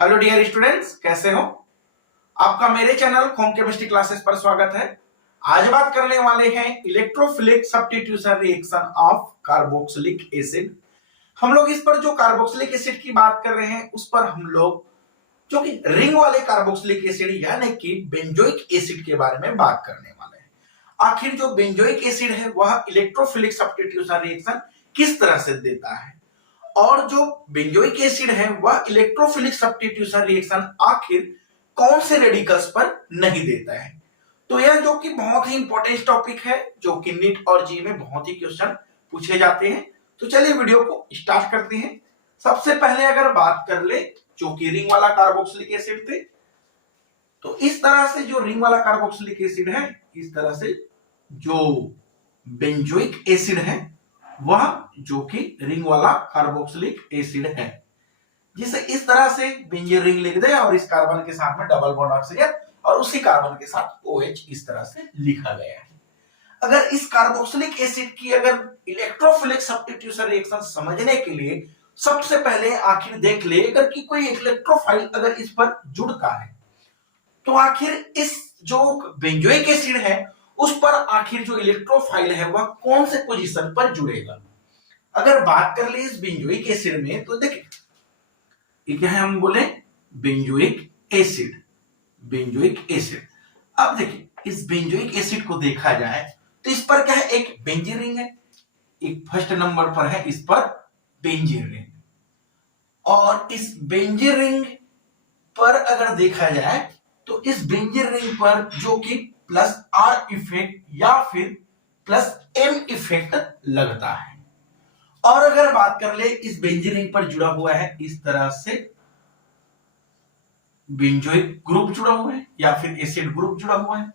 Hello dear students, कैसे हो? आपका मेरे चैनल होम केमिस्ट्री क्लासेस पर स्वागत है। आज बात करने वाले हैं electrophilic substitution reaction of carboxylic acid. हम लोग इस पर जो कार्बोक्सिलिक एसिड की बात कर रहे हैं उस पर हम लोग जो कि रिंग वाले कार्बोक्सिलिक एसिड यानी कि बेंजोइक एसिड के बारे में बात करने वाले हैं। आखिर जो बेंजोइक एसिड है वह इलेक्ट्रोफिलिक सब्स्टिट्यूशन रिएक्शन किस तरह से देता है और जो बेंजोइक एसिड है वह इलेक्ट्रोफिलिक सब्स्टिट्यूशन रिएक्शन आखिर कौन से रेडिकल्स पर नहीं देता है। तो यह जो कि बहुत ही इंपॉर्टेंट टॉपिक है जो कि नीट और जी में बहुत ही क्वेश्चन पूछे जाते हैं। तो चलिए वीडियो को स्टार्ट करते हैं। सबसे पहले अगर बात कर ले जो कि रिंग वाला कार्बोक्सिलिक एसिड थे, तो इस तरह से जो रिंग वाला कार्बोक्सिलिक एसिड है, इस तरह से जो बेंजोइक एसिड है वह जो कि रिंग वाला कार्बोक्सिलिक एसिड है, जिसे इस तरह से बेंजीन रिंग लिख दे और इस कार्बन के साथ में डबल बॉन्ड ऑक्सीजन और उसी कार्बन के साथ OH इस तरह से लिखा गया है। अगर इस कार्बोक्सिलिक एसिड की अगर इलेक्ट्रोफिलिक सब्स्टिट्यूशन रिएक्शन समझने के लिए सबसे पहले आखिर देख ले अगर कि कोई इलेक्ट्रोफाइल अगर इस पर जुड़ता है तो आखिर इस जो बेंजोइक एसिड है उस पर आखिर जो इलेक्ट्रोफाइल है वह कौन से पोजीशन पर जुड़ेगा। अगर बात कर ले इस बेंजोइक एसिड में तो देखिए क्या है, हम बोले बेंजोइक एसिड। बेंजोइक एसिड, अब देखिए इस बेंजोइक एसिड को देखा जाए तो इस पर क्या है, एक बेंजीन रिंग है, एक फर्स्ट नंबर पर है इस पर बेंजीन रिंग, और इस बेंजीन रिंग पर अगर देखा जाए तो इस बेंजीन रिंग पर जो कि प्लस R इफेक्ट या फिर प्लस M इफेक्ट लगता है। और अगर बात कर ले इस बेंजीन रिंग पर जुड़ा हुआ है इस तरह से बेंजोइक ग्रुप जुड़ा हुआ है या फिर एसिड ग्रुप जुड़ा हुआ है।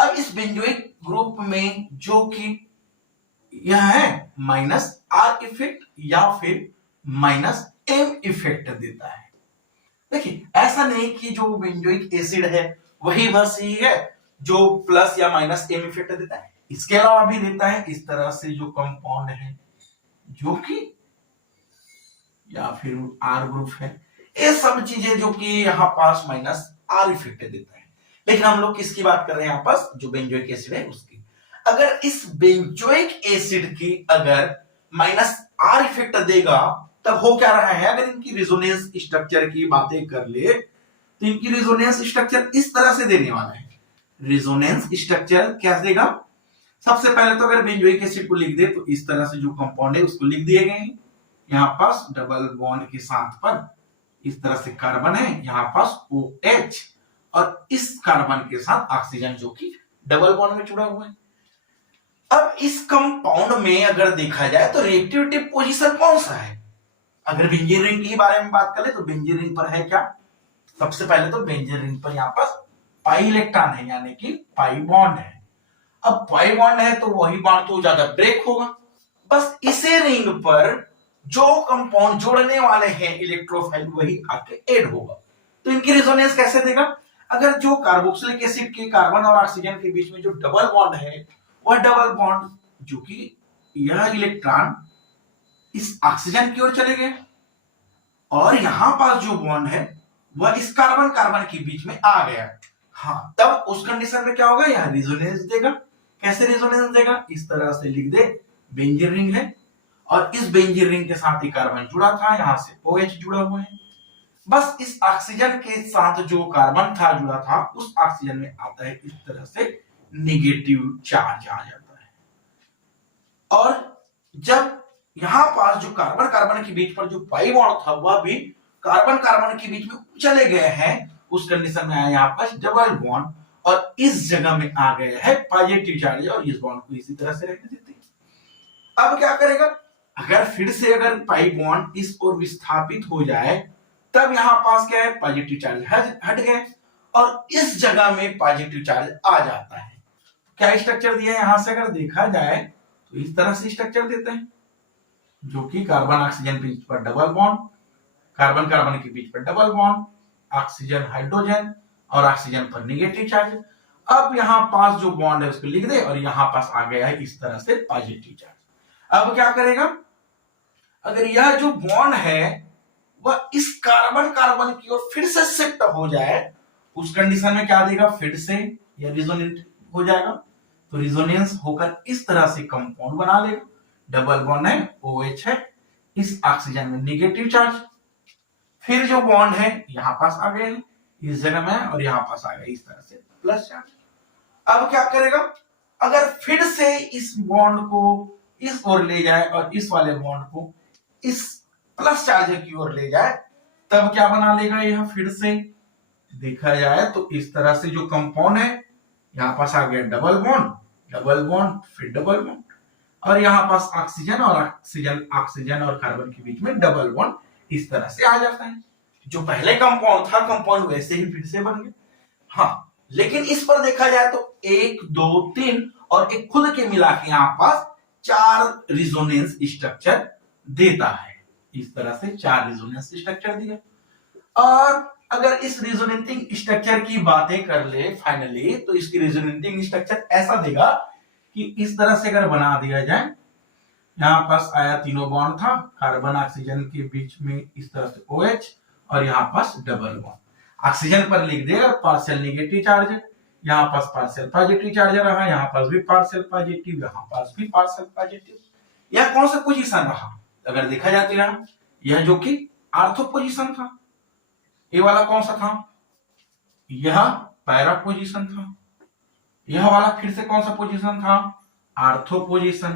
अब इस बेंजोइक ग्रुप में जो कि यह है माइनस R इफेक्ट या फिर माइनस M इफेक्ट देता है। देखिए ऐसा नहीं कि जो बेंजोइक एसिड है वही बस ही है जो प्लस या माइनस M इफेक्ट देता है, इसके अलावा भी देता है इस तरह से जो कंपाउंड है जो कि या फिर R ग्रुप है, ये सब चीजें जो कि यहाँ पास माइनस R इफेक्ट देता है। लेकिन हम लोग किसकी बात कर रहे हैं यहाँ पास, जो बेंजोइक एसिड है उसकी। अगर इस बेंजोइक एसिड की अगर माइनस R इफेक्ट देगा तब हो क्या रहा है, अगर इनकी रेजोनेंस स्ट्रक्चर की बातें कर ले तो इनकी रेजोनेंस स्ट्रक्चर इस तरह से देने वाला है। रेजोनेंस स्ट्रक्चर क्या देगा, सबसे पहले तो अगर बेंजोइक एसिड को लिख दे तो इस तरह से जो कंपाउंड है उसको लिख दिए गए हैं, यहाँ पास डबल बॉन्ड के साथ पर इस तरह से कार्बन है, यहाँ पास OH और इस कार्बन के साथ ऑक्सीजन जो कि डबल बॉन्ड में जुड़ा हुआ है। अब इस कंपाउंड में अगर देखा जाए तो रिएक्टिविटी पोजीशन कौन सा है, अगर बेंजीन रिंग के बारे में बात करें तो बेंजीन रिंग पर है क्या, सबसे पहले तो बेंजीन रिंग पर यहाँ पास पाई इलेक्ट्रॉन है यानी कि पाई बॉन्ड है। अब पाई बॉन्ड है तो वही बॉन्ड तो ज्यादा ब्रेक होगा, बस इसे रिंग पर जो कंपाउंड जोड़ने वाले हैं इलेक्ट्रोफाइल वही आके ऐड होगा। तो इनकी रेजोनेंस कैसे देगा, अगर जो कार्बोक्सिलिक एसिड के कार्बन और ऑक्सीजन के बीच में जो डबल बॉन्ड है वह डबल बॉन्ड जो कि यह इलेक्ट्रॉन इस ऑक्सीजन की ओर चले गए और यहां पास जो बॉन्ड है वह इस कार्बन कार्बन के बीच में आ गया, हाँ तब उस कंडीशन में क्या होगा, यह रेजोनेंस देगा। कैसे रेजोनेंस देगा, इस तरह से लिख दे बेंजीन रिंग है और इस बेंजीन रिंग के साथ ही कार्बन जुड़ा था, यहां से OH जुड़ा हुआ है, बस इस ऑक्सीजन के साथ जो कार्बन था जुड़ा था उस ऑक्सीजन में आता है इस तरह से नेगेटिव चार्ज आ जाता है। और जब यहां पास जो कार्बन कार्बन के बीच पर जो पाई बॉन्ड था वह भी कार्बन कार्बन के बीच में चले गए हैं, उस कंडीशन में आया यहाँ पास डबल बॉन्ड और इस जगह में आ गया है पॉजिटिव चार्ज और इस बॉन्ड को इसी तरह से रहने देते हैं। अब क्या करेगा, अगर फिर से अगर पाई बॉन्ड इस ओर विस्थापित हो जाए तब यहाँ पास क्या है, पॉजिटिव चार्ज हट गए और इस जगह में पॉजिटिव चार्ज आ जाता है। क्या स्ट्रक्चर दिया है, यहां से अगर देखा जाए तो इस तरह से स्ट्रक्चर देते हैं जो कि कार्बन ऑक्सीजन के बीच पर डबल बॉन्ड, कार्बन कार्बन के बीच पर डबल बॉन्ड, ऑक्सीजन हाइड्रोजन और ऑक्सीजन पर नेगेटिव चार्ज। अब यहां पास जो बॉन्ड है उसको लिख दे और यहां पास आ गया है इस तरह से पॉजिटिव चार्ज। अब क्या करेगा, अगर यह जो बॉन्ड है वह इस कार्बन कार्बन की ओर फिर से शिफ्ट हो जाए, उस कंडीशन में क्या देगा, फिर से यह रिजोनेट हो जाएगा। तो रिजोनेंस होकर इस तरह से कंपाउंड बना लेगा। डबल बॉन्ड है, OH है, इस ऑक्सीजन में निगेटिव चार्ज, फिर जो बॉन्ड है यहां पास आ गए हैं, इस जगह में और यहां पास आ गए, इस तरह से प्लस चार्ज। अब क्या करेगा, अगर फिर से इस बॉन्ड को इस ओर ले जाए और इस वाले बॉन्ड को इस प्लस चार्ज की ओर ले जाए, तब क्या बना लेगा यह, फिर से देखा जाए तो इस तरह से जो कंपाउंड है, यहां पास आ गया डबल बॉन्ड फिर डबल बॉन्ड, और यहां पास ऑक्सीजन और ऑक्सीजन और कार्बन के बीच में डबल बॉन्ड, इस तरह से आ जाता है। जो पहले कंपाउंड था, कंपाउंड वैसे ही फिर से बन गया। हाँ, लेकिन इस पर देखा जाए तो 1 2 3 और एक खुद के मिला के यहां पास 4 रिजोनेंस स्ट्रक्चर देता है। इस तरह से 4 रिजोनेंस स्ट्रक्चर दिया। और अगर इस रिजोनेटिंग स्ट्रक्चर की बातें कर ले फाइनली, तो इसकी रिजोनेटिंग स्ट्रक्चर ऐसा देगा कि इस तरह से अगर बना दिया जाए, यहां पास आया तीनों बॉन्ड था, कार्बन ऑक्सीजन के बीच में इस तरह से OH और यहां पास डबल बॉन्ड, ऑक्सीजन पर लिख देगा पार्शियल नेगेटिव चार्ज, यहाँ पास पार्शियल पॉजिटिव चार्ज रहा, यहाँ पास भी पार्शियल पॉजिटिव, यहाँ पास भी पार्शियल पॉजिटिव। यह कौन सा पोजीशन रहा, अगर देखा जाए तो यह जो कि आर्थो पोजीशन था। ये वाला कौन सा था, यह पैरा पोजीशन था। यह वाला फिर से कौन सा पोजीशन था, आर्थो पोजीशन।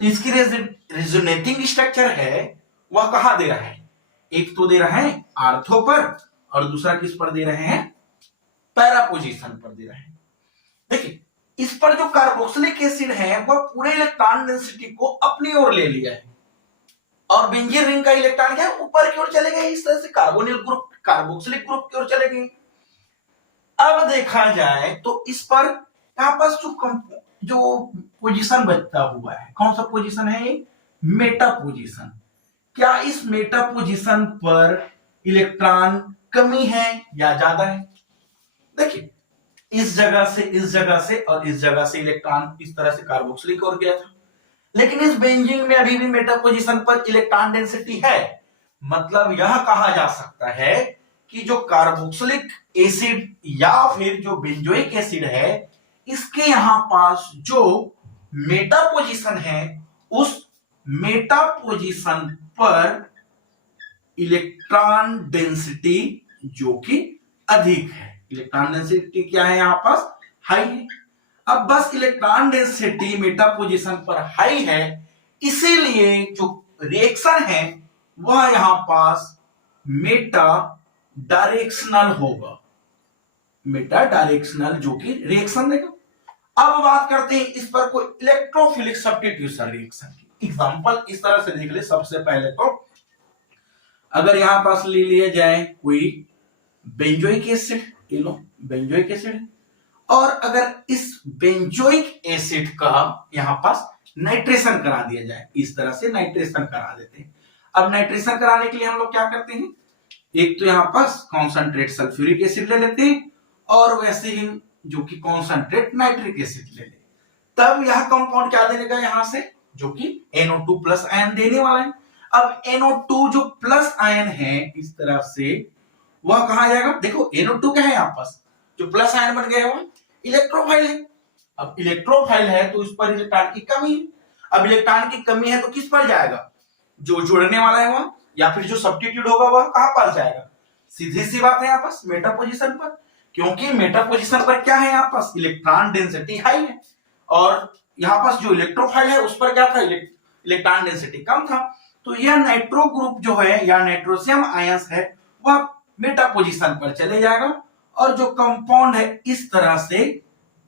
तो इसकी रेजोनेटिंग स्ट्रक्चर है वह कहां दे रहा है, एक तो दे रहा है आर्थो पर और दूसरा किस पर दे रहे हैं, पैरा पोजीशन पर दे रहे हैं। देखिए इस पर जो कार्बोक्सिलिक एसिड है वह पूरे इलेक्ट्रॉन डेंसिटी को अपनी ओर ले लिया है, और बेंजीन रिंग का इलेक्ट्रॉन क्या है, ऊपर की ओर चले गए, इस तरह से कार्बोनिल ग्रुप कार्बोक्सिलिक ग्रुप की ओर चले गए। अब देखा जाए तो इस पर यहां पास जो पोजीशन बचता हुआ है, कौन सा पोजीशन है ये, मेटा पोजीशन। क्या इस मेटा पोजीशन पर इलेक्ट्रॉन कमी है या ज्यादा है। देखिए इस जगह से इस जगह से और इस जगह से इलेक्ट्रॉन इस तरह से कार्बोक्सिलिक ओर गया था, लेकिन इस बेंजीन में अभी भी मेटा पोजीशन पर इलेक्ट्रॉन डेंसिटी है। मतलब यह कहा जा सकता है कि जो कार्बोक्सिलिक एसिड या फिर जो बेंजोइक एसिड है, इसके यहां पास जो मेटा पोजीशन है, उस मेटा पोजीशन पर इलेक्ट्रॉन डेंसिटी जो कि अधिक है। इलेक्ट्रॉन डेंसिटी क्या है, यहां पास हाई है। अब बस इलेक्ट्रॉन डेंसिटी मेटा पोजीशन पर हाई है, इसीलिए जो रिएक्शन है वह यहां पास मेटा डायरेक्शनल होगा, मेटा डायरेक्शनल जो कि रिएक्शन देगा। अब बात करते हैं इस पर कोई इलेक्ट्रोफिलिक सब्स्टिट्यूशन रिएक्शन की। एग्जांपल इस तरह से देख ले, सबसे पहले तो अगर यहां पास ले लिया जाए कोई बेंजोइक एसिड, ये लो बेंजोइक एसिड, और अगर इस बेंजोइक एसिड का यहां पास नाइट्रेशन करा दिया जाए, इस तरह से नाइट्रेशन करा देते हैं। अब नाइट्रेशन कराने के लिए हम लोग क्या करते हैं, एक तो यहां पास कॉन्सेंट्रेट सल्फ्यूरिक एसिड ले लेते हैं और वैसे ही जो कि कॉन्सेंट्रेट नाइट्रिक एसिड ले ले, तब यह कंपाउंड क्या देगा यहां से, जो कि NO2 प्लस आयन देने वाला है। अब NO2 जो प्लस आयन है इस तरह से वह कहा जाएगा, देखो NO2 क्या है यहां पास, जो प्लस आयन बन गया है वह इलेक्ट्रोफाइल है। अब इलेक्ट्रोफाइल है तो इस पर इलेक्ट्रॉन की कमी है। अब इलेक्ट्रॉन की कमी है तो किस पर जाएगा, जो जुड़ने वाला है वह, या फिर जो सब्स्टिट्यूट होगा वह कहां पर जाएगा, सीधी सी बात है यहाँ पास मेटा पोजीशन पर, क्योंकि मेटा पोजीशन पर क्या है यहाँ पास इलेक्ट्रॉन डेंसिटी हाई है, और यहाँ पास जो इलेक्ट्रोफाइल है उस पर क्या था, इलेक्ट्रॉन डेंसिटी कम था। तो यह नाइट्रो ग्रुप जो है या नाइट्रोसियम आयंस है वह मेटा पोजीशन पर चले जाएगा, और जो कंपाउंड है इस तरह से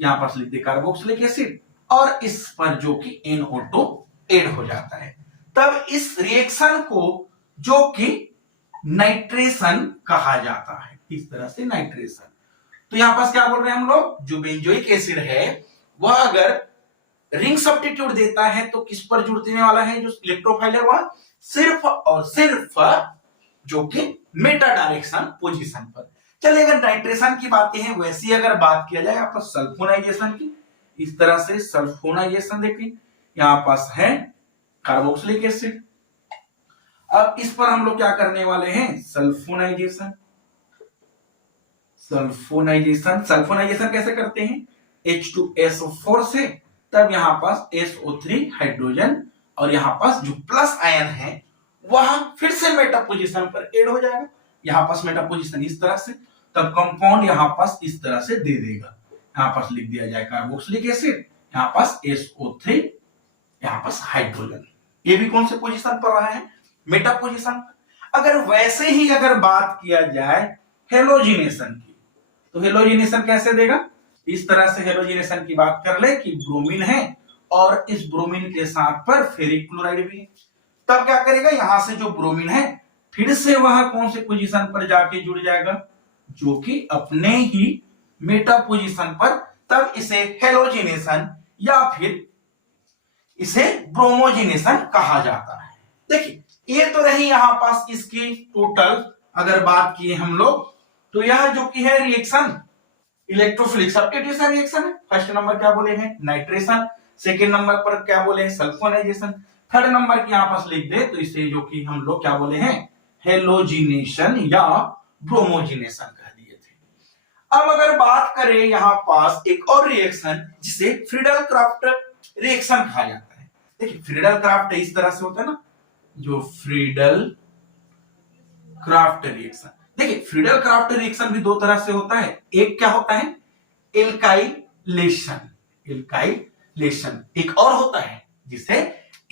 यहां पर लिखते कार्बोक्सिलिक एसिड, और इस पर जो कि NO2 ऐड हो जाता है। तब इस रिएक्शन को जो कि नाइट्रेशन कहा जाता है, इस तरह से नाइट्रेशन। तो यहां पास क्या बोल रहे हैं हम लोग, जो बेंजोइक एसिड है वह अगर रिंग सब्स्टिट्यूट देता है तो किस पर जुड़ने वाला है, जो इलेक्ट्रोफाइल है वह सिर्फ और सिर्फ जो कि मेटा डायरेक्शन पोजीशन पर। चलिए अगर नाइट्रेशन की बातें हैं, वैसी अगर बात किया जाए यहाँ पर सल्फोनाइजेशन की, इस तरह से सल्फोनाइजेशन देखिए, यहां पास है कार्बोक्सिलिक एसिड। अब इस पर हम लोग क्या करने वाले हैं, सल्फोनाइजेशन। सल्फोनाइजेशन कैसे करते हैं, H2SO4 से, तब यहां पास SO3 हाइड्रोजन और यहां पास जो प्लस आयन है वह फिर से मेटा पोजीशन पर ऐड हो जाएगा। यहां पास मेटा पोजीशन इस तरह से, तब कंपाउंड यहां पास इस तरह से दे देगा। यहां पास लिख दिया जाए कार्बोक्सिलिक एसिड, यहां पास SO3, यहां पास हाइड्रोजन। ये भी कौन से पोजीशन पर रहा है, मेटा पोजीशन। अगर वैसे ही अगर बात किया जाए हेलोजिनेशन की, तो हेलोजिनेशन कैसे देगा, इस तरह से हेलोजिनेशन की बात कर ले कि ब्रोमीन है और इस ब्रोमीन के साथ पर फेरिक क्लोराइड भी है, तब क्या करेगा, यहां से जो ब्रोमीन है फिर से वह कौन से पोजीशन पर जाके जुड़ जाएगा, जो कि अपने ही मेटा पोजीशन पर, तब इसे हेलोजिनेशन या फिर इसे ब्रोमोजिनेशन कहा जाता है। देखिए ये तो रही यहां पास इसकी टोटल अगर बात किए हम लोग, तो यह जो कि है रिएक्शन इलेक्ट्रोफिलिक सब्स्टिट्यूशन रिएक्शन है। फर्स्ट नंबर क्या बोले हैं, नाइट्रेशन, सेकेंड नंबर पर क्या बोले हैं, सल्फोनाइजेशन, थर्ड नंबर की यहां पास लिख दे तो इसे जो कि हम लोग क्या बोले हैं, हेलोजिनेशन या ब्रोमोजिनेशन कह दिए थे। अब अगर बात करें यहां पास एक और रिएक्शन जिसे फ्रीडल क्राफ्ट रिएक्शन कहा जाता है। देखिए फ्रीडल क्राफ्ट इस तरह से होता है ना, जो फ्रीडल क्राफ्ट रिएक्शन, देखिए फ्रीडल क्राफ्ट रिएक्शन भी दो तरह से होता है। एक क्या होता है, एल्काइलेशन, एक और होता है जिसे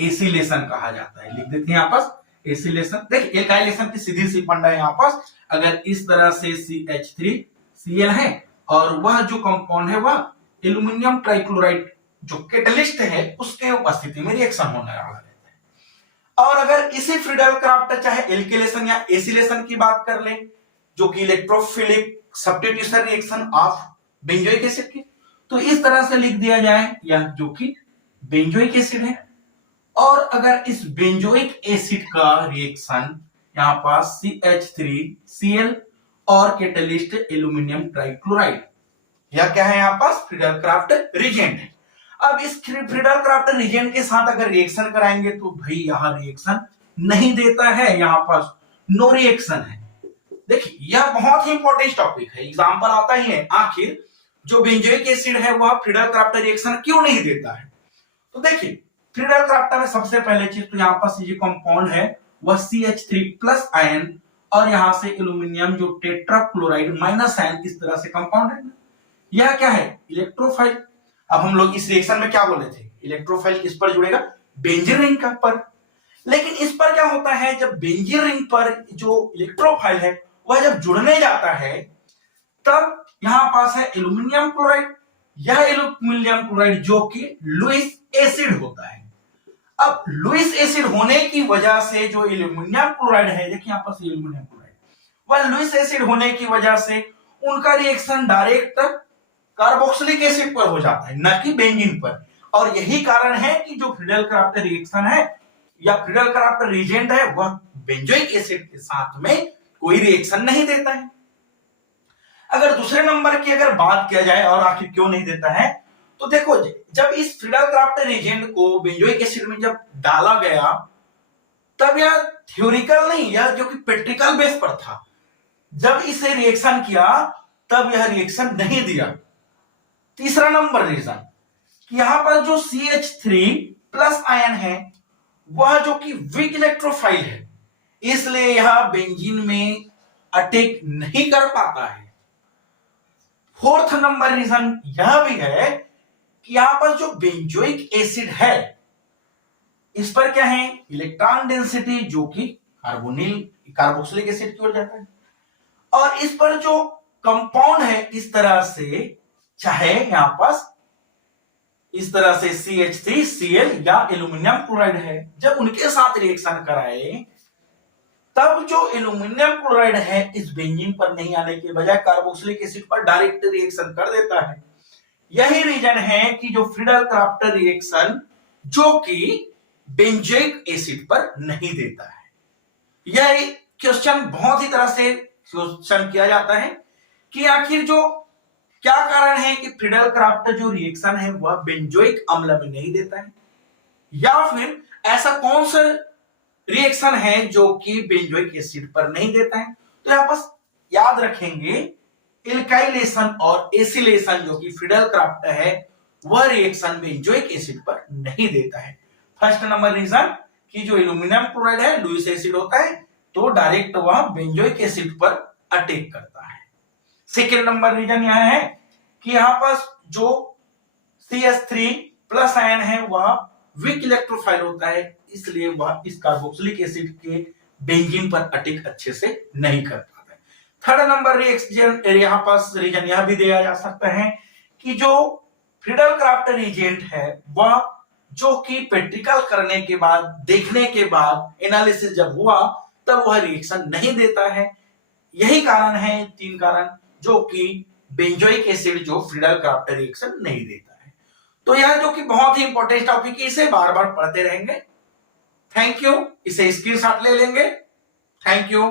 एसिलेशन कहा जाता है। लिख देते हैं यहां पास एसिलेशन। देखिए एल्काइलेशन की सीधी सी फंडा है यहां पास, अगर इस तरह से CH3Cl है और वह जो कंपाउंड है वह एल्यूमिनियम ट्राइक्लोराइड जो कैटलिस्ट है उसके उपस्थिति में रिएक्शन होने वाला रहता है। और अगर इसी फ्रीडल क्राफ्ट चाहे एल्किलेशन या एसिलेशन की बात कर ले, जो कि electrophilic substitution reaction of benzoic acid की, तो इस तरह से लिख दिया जाए यह जो कि बेंजोइक एसिड है। और अगर इस बेंजोइक एसिड का रिएक्शन यहां पास CH3Cl और कैटलिस्ट एल्यूमिनियम ट्राइक्लोराइड, यह क्या है यहां पास फ्रीडल क्राफ्ट रिएजेंट है। अब इस फ्रीडल क्राफ्ट रिएजेंट के साथ अगर रिएक्शन कराएंगे तो भाई यहां रिएक्शन नहीं देता है, यहां पास नो रिएक्शन है। देखिए यह बहुत ही इंपॉर्टेंट टॉपिक है, एग्जांपल आता ही है, आखिर जो बेंजोइक एसिड है वह फ्रीडल क्राफ्ट रिएक्शन क्यों नहीं देता है। तो देखिए फ्रीडल क्राफ्ट में सबसे पहले चीज तो यहां पास ये कंपाउंड है वह CH3 प्लस आयन और यहां से एल्यूमिनियम जो टेट्राक्लोराइड माइनस आयन, इस तरह से कंपाउंड है। यह क्या है, इलेक्ट्रोफाइल। अब हम लोग इस रिएक्शन में क्या बोले थे, इलेक्ट्रोफाइल किस पर जुड़ेगा, बेंजीन रिंग पर। लेकिन इस पर क्या होता है, जब बेंजीन रिंग पर जो इलेक्ट्रोफाइल है वह जब जुड़ने जाता है तब यहां पास है एल्यूमिनियम क्लोराइड। यह एल्यूमिनियम क्लोराइड जो कि लुईस एसिड होता है। अब लुईस एसिड होने की वजह से जो एल्यूमिनियम क्लोराइड है, देखिए यहां पास एल्यूमिनियम क्लोराइड, वह लुईस एसिड होने की वजह से उनका रिएक्शन डायरेक्ट कार्बोक्सिलिक एसिड पर हो जाता है, न कि बेंजीन पर। और यही कारण है कि जो फ्रीडल क्राफ्ट रिएक्शन है या फ्रीडल क्राफ्ट रिएजेंट है वह बेंजोइक एसिड के साथ में कोई रिएक्शन नहीं देता है। अगर दूसरे नंबर की अगर बात किया जाए और आखिर क्यों नहीं देता है, तो देखो जब इस फ्रीडल क्राफ्ट रिएजेंट को बेंजोइक एसिड में जब डाला गया तब यह थ्योरिकल नहीं, यह जो कि प्रैक्टिकल बेस पर था। जब इसे रिएक्शन किया तब यह रिएक्शन नहीं दिया। तीसरा नंबर रीजन कि यहां पर जो CH3 प्लस आयन है वह जो कि वीक इलेक्ट्रोफाइल है, इसलिए यह बेंजीन में अटैक नहीं कर पाता है। फोर्थ नंबर रीजन यह भी है कि यहां पर जो बेंजोइक एसिड है इस पर क्या है, इलेक्ट्रॉन डेंसिटी जो कि कार्बोक्सिलिक एसिड की ओर जाता है। और इस पर जो कंपाउंड है इस तरह से, चाहे यहां पास इस तरह से CH3Cl या एल्यूमिनियम क्लोराइड है, जब उनके साथ रिएक्शन कराए तब जो एल्यूमिनियम क्लोराइड है इस बेंजीन पर नहीं आने के बजाय कार्बोक्सिलिक एसिड पर डायरेक्ट रिएक्शन कर देता है। यही रीजन है कि जो फ्रीडल क्राफ्ट रिएक्शन जो कि बेंजोइक एसिड पर नहीं देता है। यह क्वेश्चन बहुत ही तरह से क्वेश्चन किया जाता है कि आखिर जो क्या कारण है कि फ्रीडल क्राफ्ट जो रिएक्शन है वह बेंजोइक अम्ल में नहीं देता है, या फिर ऐसा कौन सा रिएक्शन है जो कि बेंजोइक एसिड पर नहीं देता है। तो यहां पर याद रखेंगे एल्काइलेशन और एसिलेशन जो कि फ्रीडल क्राफ्ट है वह रिएक्शन बेंजोइक एसिड पर नहीं देता है। फर्स्ट नंबर रीजन कि जो एल्यूमिनियम क्लोराइड है लुईस एसिड होता है तो डायरेक्ट वह बेंजोइक एसिड पर अटैक करता है। सेकेंड नंबर रीजन यह है कि यहां पर जो CH3 प्लस आयन है वह वीक इलेक्ट्रोफाइल होता है, इसलिए वह इस कार्बोक्सिलिक एसिड के बेंजीन पर अटैक अच्छे से नहीं कर पाता है। थर्ड नंबर रिएक्शन यहां पर रीजन यह भी दिया जा सकता है कि जो फ्रीडल क्राफ्ट रिएजेंट है वह जो कि प्रैक्टिकल करने के बाद देखने के बाद एनालिसिस जब हुआ तब वह रिएक्शन नहीं देता है। यही कारण है, तीन कारण जो कि बेंजोइक एसिड जो फ्रीडल क्राफ्ट रिएक्शन नहीं देता है। तो यह जो कि बहुत ही इंपॉर्टेंट टॉपिक है, इसे बार बार पढ़ते रहेंगे। थैंक यू, इसे स्क्रीनशॉट ले लेंगे। Thank you.